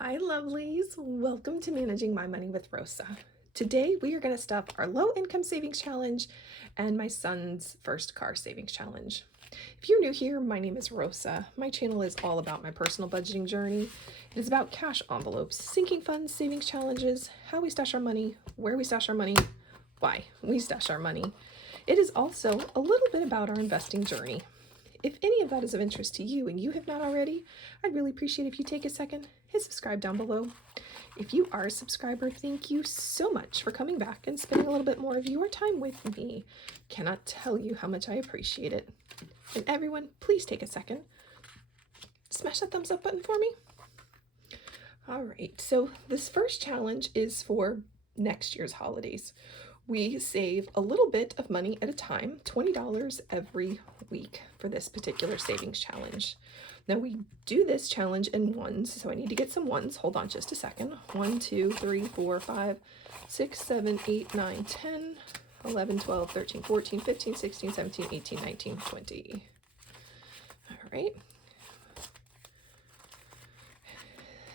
Hi lovelies, welcome to Managing My Money with Rosa. Today we are going to stuff our low income savings challenge and my son's first car savings challenge. If you're new here, my name is Rosa. My channel is all about my personal budgeting journey. It is about cash envelopes, sinking funds, savings challenges, how we stash our money, where we stash our money, why we stash our money. It is also a little bit about our investing journey. If any of that is of interest to you and you have not already, I'd really appreciate if you take a second, hit subscribe down below. If you are a subscriber, thank you so much for coming back and spending a little bit more of your time with me. Cannot tell you how much I appreciate it. And everyone, please take a second. Smash that thumbs up button for me. All right, so this first challenge is for next year's holidays. We save a little bit of money at a time, $20 every week for this particular savings challenge. Now we do this challenge in ones, so I need to get some ones. Hold on just a second. 1, 2, 3, 4, 5, 6, 7, 8, 9, 10, 11, 12, 13, 14, 15, 16, 17, 18, 19, 20. All right.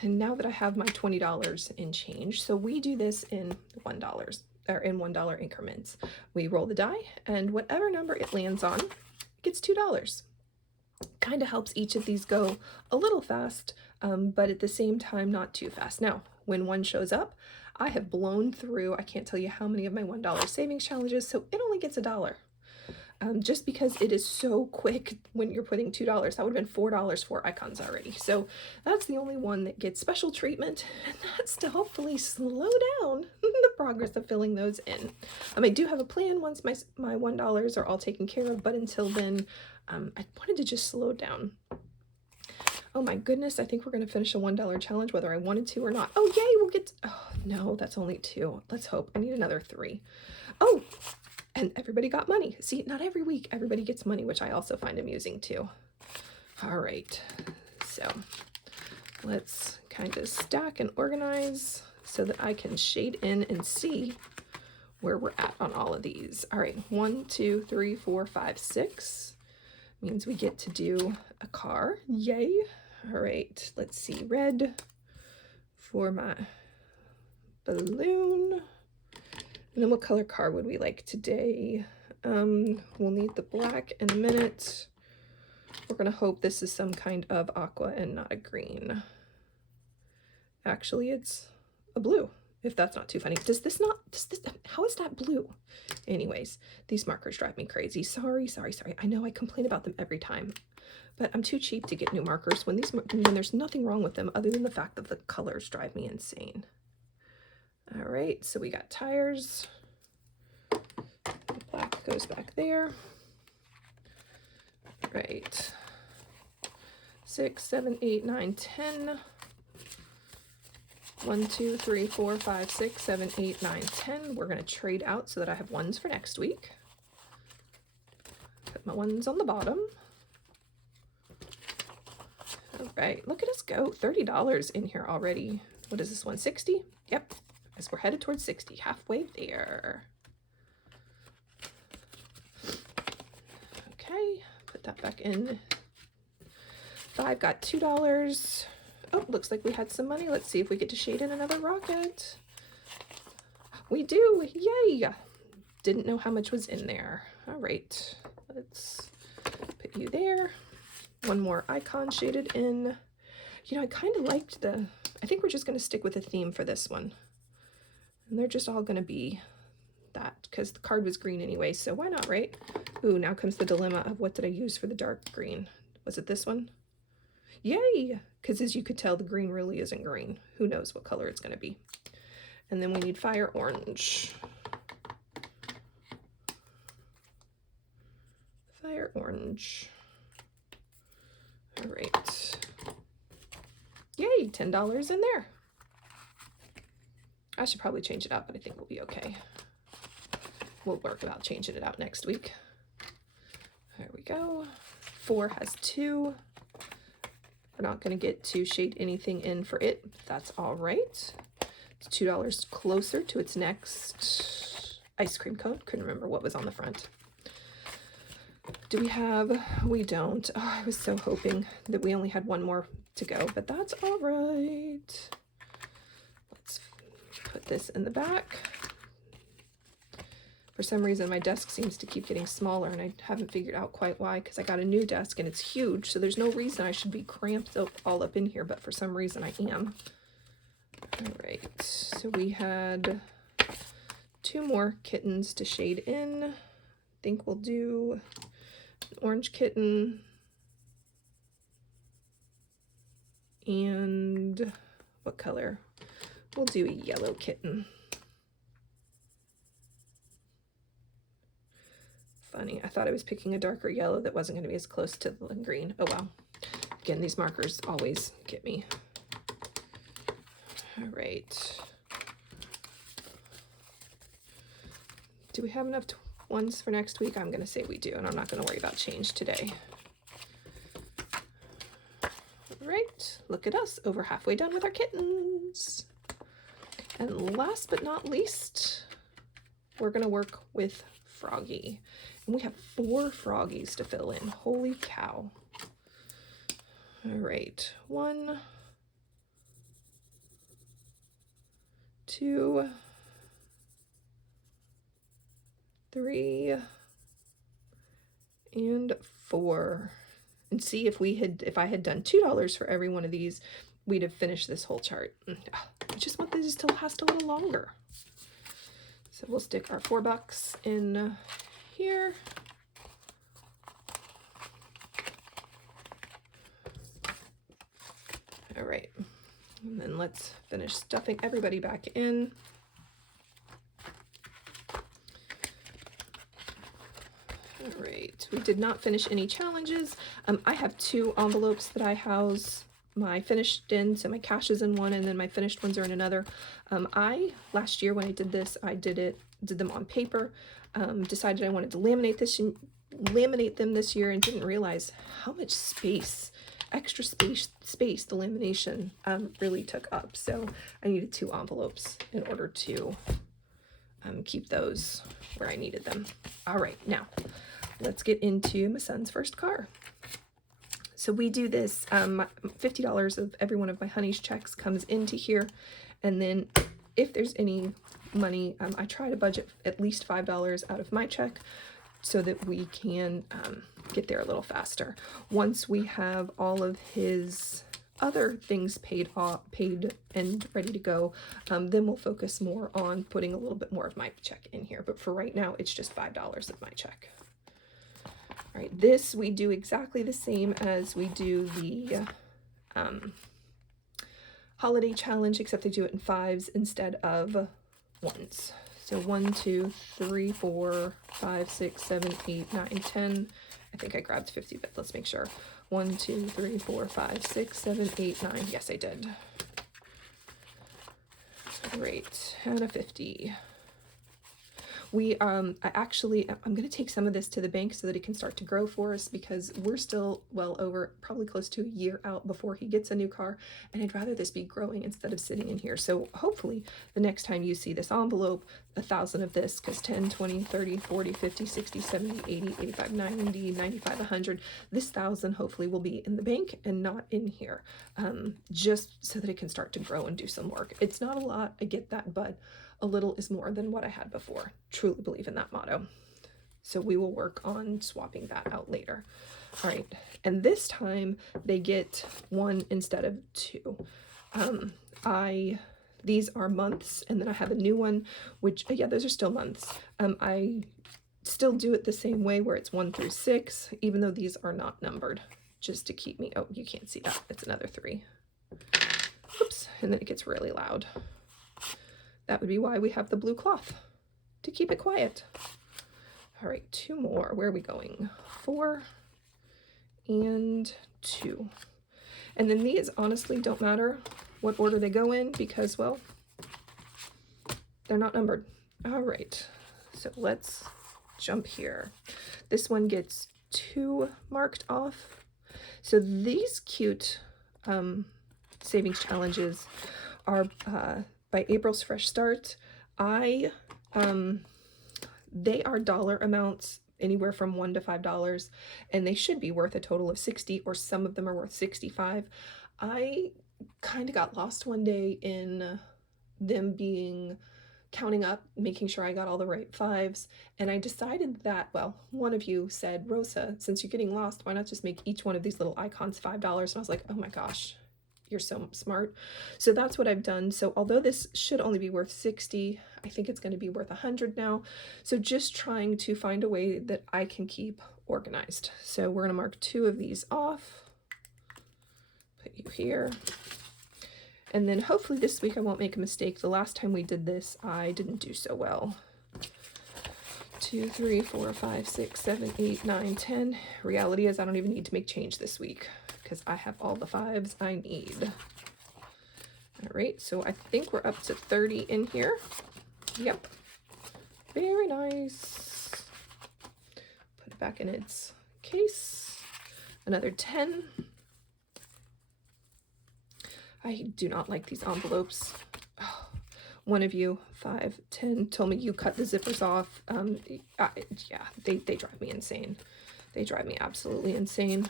And now that I have my $20 in change, so we do this in $1 or in $1 increments. We roll the die, and whatever number it lands on gets $2. Kind of helps each of these go a little fast, but at the same time not too fast. Now, when one shows up, I have blown through, I can't tell you how many of my $1 savings challenges, so it only gets $1. Just because it is so quick when you're putting $2. That would have been $4 for icons already. So that's the only one that gets special treatment, and that's to hopefully slow down the progress of filling those in. I do have a plan once my $1 are all taken care of, but until then, I wanted to just slow down. Oh my goodness, I think we're going to finish a $1 challenge whether I wanted to or not. Oh yay, we'll get, oh no, that's only 2. Let's hope. I need another 3. Oh, and everybody got money. See, not every week everybody gets money, which I also find amusing too. All right, so let's kind of stack and organize so that I can shade in and see where we're at on all of these. All right, 1, 2, 3, 4, 5, 6 means we get to do a car. Yay. All right, let's see. Red for my balloon. And then what color car would we like today? We'll need the black in a minute. We're gonna hope this is some kind of aqua and not a green. Actually, it's a blue, if that's not too funny. How is that blue? Anyways, these markers drive me crazy. Sorry. I know I complain about them every time, but I'm too cheap to get new markers when there's nothing wrong with them other than the fact that the colors drive me insane. All right, so we got tires. The black goes back there. Right. 6, 7, 8, 9, 10. 1, 2, 3, 4, 5, 6, 7, 8, 9, 10. We're going to trade out so that I have ones for next week. Put my ones on the bottom. All right, look at us go. $30 in here already. What is this one? 60? Yep. As we're headed towards 60, halfway there. Okay, put that back in. 5 got $2. Oh, looks like we had some money. Let's see if we get to shade in another rocket. We do, yay! Didn't know how much was in there. All right, let's put you there. One more icon shaded in. You know, I kind of liked I think we're just gonna stick with a theme for this one. And they're just all gonna be that because the card was green anyway, so why not, right? Ooh, now comes the dilemma of what did I use for the dark green? Was it this one? Yay! Because as you could tell, the green really isn't green. Who knows what color it's gonna be. And then we need fire orange. Fire orange. All right. Yay, $10 in there. I should probably change it out, but I think we'll be okay. We'll work about changing it out next week. There we go. 4 has 2. We're not going to get to shade anything in for it. That's all right. It's $2 closer to its next ice cream cone. Couldn't remember what was on the front. Do we have? We don't. Oh, I was so hoping that we only had one more to go, but that's all right. Let's put this in the back. For some reason, my desk seems to keep getting smaller, and I haven't figured out quite why, because I got a new desk, and it's huge, so there's no reason I should be cramped all up in here, but for some reason I am. All right, so we had 2 more kittens to shade in. I think we'll do an orange kitten and what color? We'll do a yellow kitten. Funny, I thought I was picking a darker yellow that wasn't going to be as close to the green. Oh well. Again, these markers always get me. All right. Do we have enough ones for next week? I'm going to say we do, and I'm not going to worry about change today. All right, look at us, over halfway done with our kittens. And last but not least, we're going to work with Froggy. And we have 4 Froggies to fill in. Holy cow. All right, 1, 2, 3, and 4. And see, if I had done $2 for every one of these, we'd have finished this whole chart. I just want these to last a little longer. So we'll stick our $4 in here. All right, and then let's finish stuffing everybody back in. All right, we did not finish any challenges. I have 2 envelopes that I house my finished in, so my cash is in one, and then my finished ones are in another. Last year when I did this, I did them on paper. Decided I wanted to laminate them this year, and didn't realize how much extra space the lamination really took up. So I needed 2 envelopes in order to keep those where I needed them. All right, now let's get into my son's first car. So we do this, $50 of every one of my honey's checks comes into here, and then if there's any money, I try to budget at least $5 out of my check so that we can get there a little faster. Once we have all of his other things paid and ready to go, then we'll focus more on putting a little bit more of my check in here. But for right now, it's just $5 of my check. All right, this we do exactly the same as we do the holiday challenge, except I do it in 5s instead of 1s. So 1, 2, 3, 4, 5, 6, 7, 8, 9, 10. I think I grabbed 50, but let's make sure. 1, 2, 3, 4, 5, 6, 7, 8, 9. Yes, I did. Great, and a 50. I'm going to take some of this to the bank so that it can start to grow for us, because we're still well over, probably close to a year out before he gets a new car, and I'd rather this be growing instead of sitting in here. So hopefully the next time you see this envelope, 1,000 of this, because 10, 20, 30, 40, 50, 60, 70, 80, 85, 90, 95, 100, this 1,000 hopefully will be in the bank and not in here, just so that it can start to grow and do some work. It's not a lot, I get that, but a little is more than what I had before. Truly believe in that motto. So we will work on swapping that out later. All right, and this time they get 1 instead of 2. These are months, and then I have a new one, which, yeah, those are still months. I still do it the same way where it's 1 through 6, even though these are not numbered, just to keep me, oh, you can't see that, it's another 3. Oops, and then it gets really loud. That would be why we have the blue cloth, to keep it quiet. All right, 2 more. Where are we going? 4 and 2. And then these honestly don't matter what order they go in, because, well, they're not numbered. All right, so let's jump here. This one gets 2 marked off. So these cute savings challenges are by April's Fresh Start. They are dollar amounts anywhere from $1 to $5, and they should be worth a total of 60, or some of them are worth 65. I kind of got lost one day in them being counting up, making sure I got all the right 5s, and I decided that, well, one of you said, Rosa, since you're getting lost, why not just make each one of these little icons $5? And I was like, oh my gosh, you're so smart. So that's what I've done. So although this should only be worth 60, I think it's going to be worth 100 now. So just trying to find a way that I can keep organized. So we're going to mark 2 of these off, put you here. And then hopefully this week I won't make a mistake. The last time we did this, I didn't do so well. 2, 3, 4, 5, 6, 7, 8, 9, 10. Reality is I don't even need to make change this week because I have all the 5s I need. All right, so I think we're up to 30 in here. Yep, very nice. Put it back in its case. Another 10. I do not like these envelopes. Oh, one of you, 5, 10, told me you cut the zippers off. Yeah, they drive me insane. They drive me absolutely insane.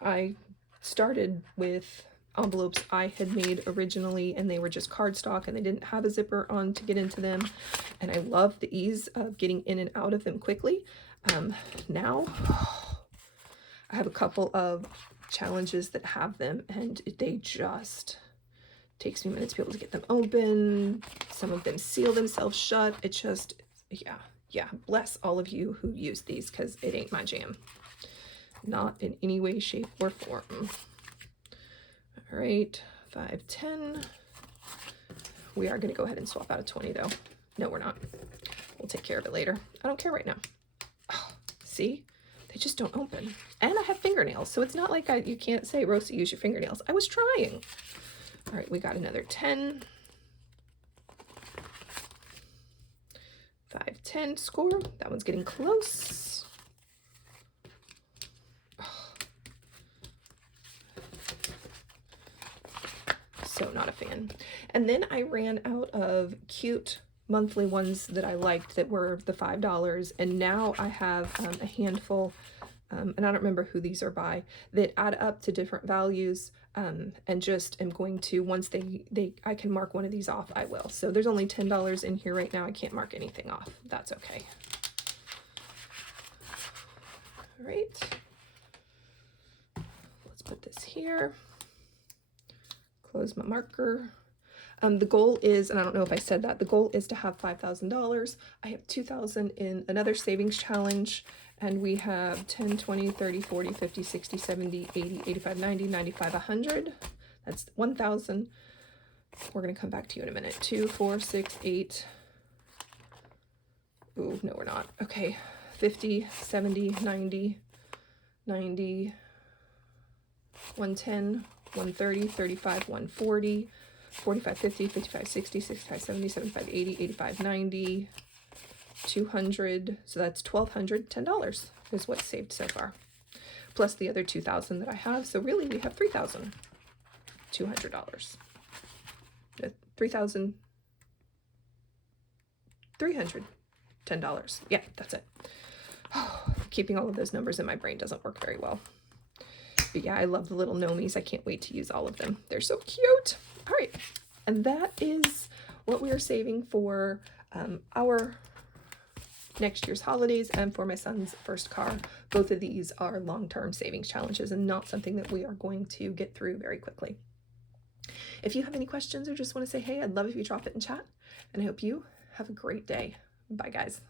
I started with envelopes I had made originally, and they were just cardstock, and they didn't have a zipper on to get into them. And I love the ease of getting in and out of them quickly. Now, I have a couple of challenges that have them, and they just takes me minutes to be able to get them open. Some of them seal themselves shut. It just, yeah, bless all of you who use these, because it ain't my jam. Not in any way, shape, or form. All right, 5, 10. We are going to go ahead and swap out a 20 though. No, we're not. We'll take care of it later. I don't care right now. Oh, see? They just don't open. And I have fingernails, so it's not like you can't say, Rosa, use your fingernails. I was trying. All right, we got another 10. 5, 10 score. That one's getting close. Oh. So not a fan. And then I ran out of cute monthly ones that I liked that were the $5, and now I have a handful, and I don't remember who these are by, that add up to different values, and just am going to, once I can mark one of these off, I will. So there's only $10 in here right now. I can't mark anything off. That's okay. All right. Let's put this here. Close my marker. The goal is, and I don't know if I said that, the goal is to have $5,000. I have $2,000 in another savings challenge, and we have 10, 20, 30, 40, 50, 60, 70, 80, 85, 90, 95, 100. That's 1,000. We're going to come back to you in a minute. 2, 4, 6, 8. Ooh, no, we're not. Okay. 50, 70, 90, 90, 110, 130, 35, 140, 45, 50, 55, 60, 65, 70, 75, 80, 85, 90, 200. So that's $1,200. $10 is what's saved so far, plus the other $2,000 that I have. So really we have $3,200. $3,310. Yeah, that's it. Keeping all of those numbers in my brain doesn't work very well. But yeah, I love the little gnomies. I can't wait to use all of them. They're so cute. All right, and that is what we are saving for our next year's holidays and for my son's first car. Both of these are long-term savings challenges and not something that we are going to get through very quickly. If you have any questions or just want to say hey, I'd love if you drop it in chat, and I hope you have a great day. Bye, guys.